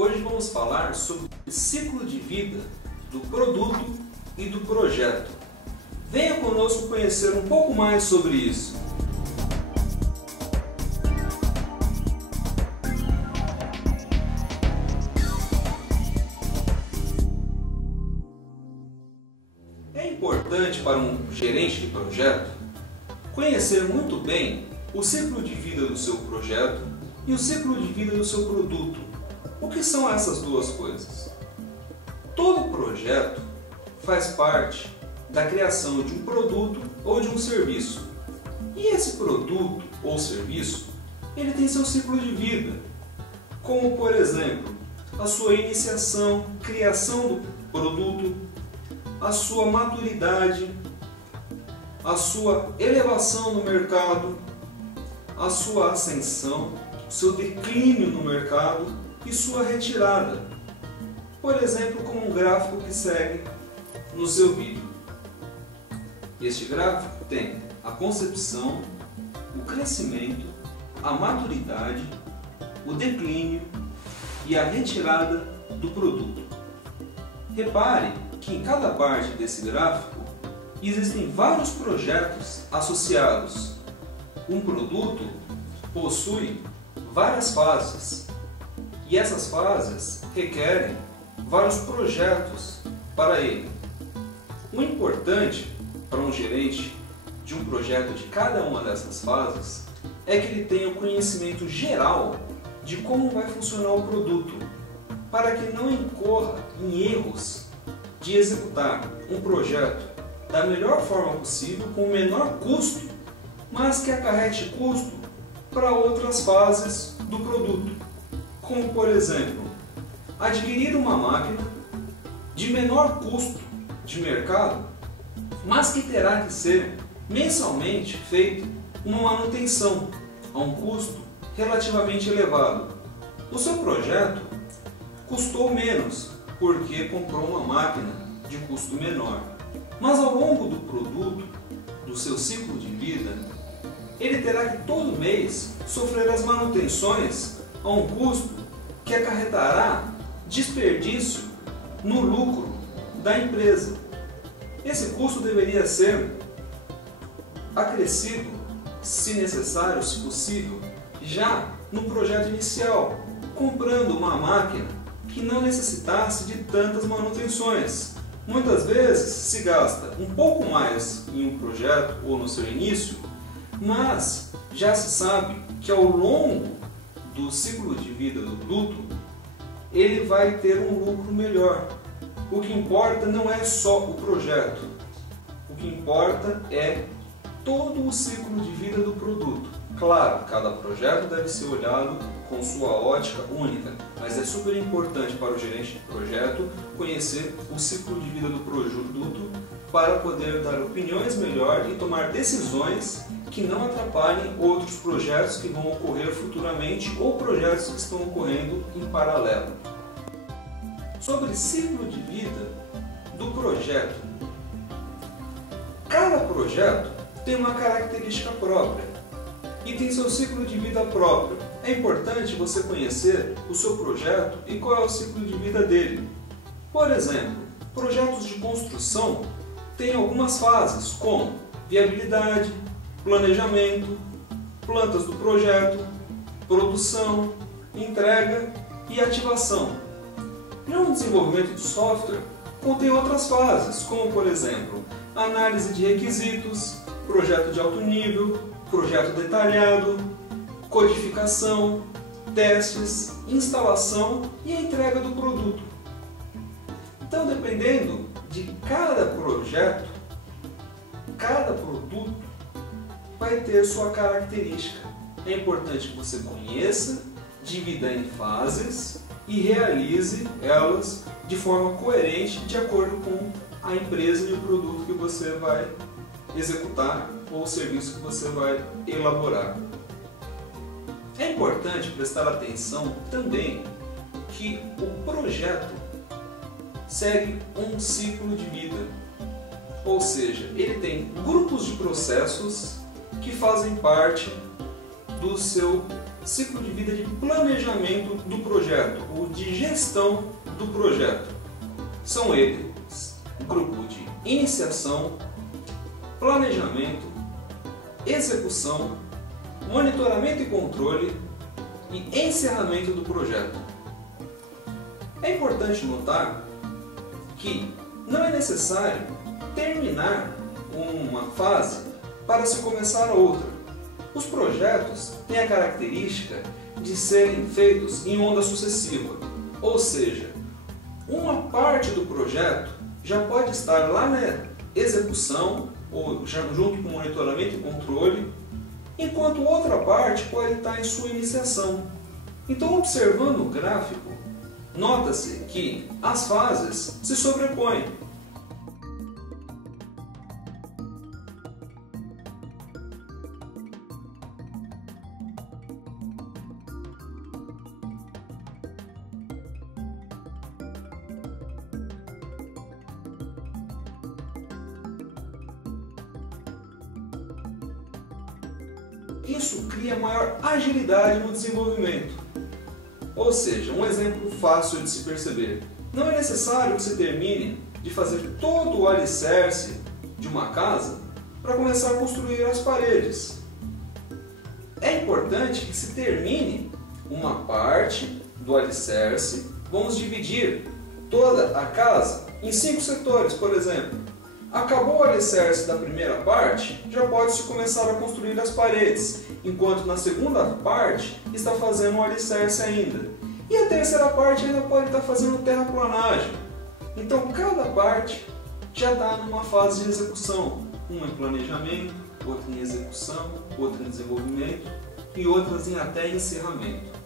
Hoje vamos falar sobre o ciclo de vida do produto e do projeto. Venha conosco conhecer um pouco mais sobre isso. É importante para um gerente de projeto conhecer muito bem o ciclo de vida do seu projeto e o ciclo de vida do seu produto. O que são essas duas coisas? Todo projeto faz parte da criação de um produto ou de um serviço. E esse produto ou serviço, ele tem seu ciclo de vida, como por exemplo, a sua iniciação, criação do produto, a sua maturidade, a sua elevação no mercado, a sua ascensão, seu declínio no mercado e sua retirada. Por exemplo, como um gráfico que segue no seu vídeo. Este gráfico tem a concepção, o crescimento, a maturidade, o declínio e a retirada do produto. Repare que em cada parte desse gráfico existem vários projetos associados. Um produto possui várias fases e essas fases requerem vários projetos para ele. O importante para um gerente de um projeto de cada uma dessas fases é que ele tenha o conhecimento geral de como vai funcionar o produto, para que não incorra em erros de executar um projeto da melhor forma possível, com o menor custo, mas que acarrete custo para outras fases do produto, como por exemplo, adquirir uma máquina de menor custo de mercado, mas que terá que ser mensalmente feita uma manutenção a um custo relativamente elevado. O seu projeto custou menos porque comprou uma máquina de custo menor, mas ao longo do produto, do seu ciclo de vida, ele terá que todo mês sofrer as manutenções a um custo que acarretará desperdício no lucro da empresa. Esse custo deveria ser acrescido, se necessário, se possível, já no projeto inicial, comprando uma máquina que não necessitasse de tantas manutenções. Muitas vezes se gasta um pouco mais em um projeto ou no seu início, mas já se sabe que ao longo do ciclo de vida do produto, ele vai ter um lucro melhor. O que importa não é só o projeto, o que importa é todo o ciclo de vida do produto. Claro, cada projeto deve ser olhado com sua ótica única, mas é super importante para o gerente de projeto conhecer o ciclo de vida do produto para poder dar opiniões melhor e tomar decisões que não atrapalhem outros projetos que vão ocorrer futuramente ou projetos que estão ocorrendo em paralelo. Sobre ciclo de vida do projeto. Cada projeto tem uma característica própria e tem seu ciclo de vida próprio. É importante você conhecer o seu projeto e qual é o ciclo de vida dele. Por exemplo, projetos de construção têm algumas fases, como viabilidade, planejamento, plantas do projeto, produção, entrega e ativação. Já um desenvolvimento de software contém outras fases, como por exemplo, análise de requisitos, projeto de alto nível, projeto detalhado, codificação, testes, instalação e a entrega do produto. Então, dependendo de cada projeto, cada produto vai ter sua característica. É importante que você conheça, divida em fases e realize elas de forma coerente, de acordo com a empresa e o produto que você vai executar ou o serviço que você vai elaborar. É importante prestar atenção também que o projeto segue um ciclo de vida, ou seja, ele tem grupos de processos que fazem parte do seu ciclo de vida de planejamento do projeto ou de gestão do projeto. São eles o grupo de iniciação, planejamento, execução, monitoramento e controle e encerramento do projeto. É importante notar que não é necessário terminar uma fase para se começar outra. Os projetos têm a característica de serem feitos em onda sucessiva, ou seja, uma parte do projeto já pode estar lá na execução, ou já junto com monitoramento e controle, enquanto outra parte pode estar em sua iniciação. Então, observando o gráfico, nota-se que as fases se sobrepõem. Isso cria maior agilidade no desenvolvimento. Ou seja, um exemplo fácil de se perceber. Não é necessário que você termine de fazer todo o alicerce de uma casa para começar a construir as paredes. É importante que se termine uma parte do alicerce. Vamos dividir toda a casa em 5 setores, por exemplo. Acabou o alicerce da primeira parte, já pode-se começar a construir as paredes, enquanto na segunda parte está fazendo o alicerce ainda. E a terceira parte ainda pode estar fazendo terraplanagem. Então cada parte já está numa fase de execução. Uma em planejamento, outra em execução, outra em desenvolvimento e outras em até encerramento.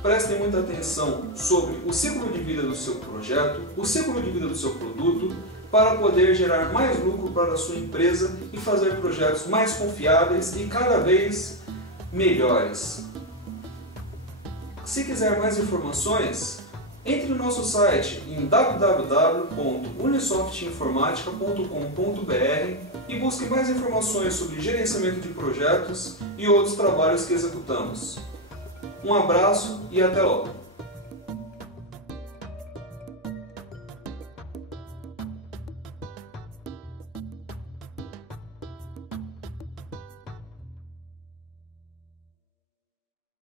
Prestem muita atenção sobre o ciclo de vida do seu projeto, o ciclo de vida do seu produto, para poder gerar mais lucro para a sua empresa e fazer projetos mais confiáveis e cada vez melhores. Se quiser mais informações, entre no nosso site em www.unisoftinformatica.com.br e busque mais informações sobre gerenciamento de projetos e outros trabalhos que executamos. Um abraço e até logo!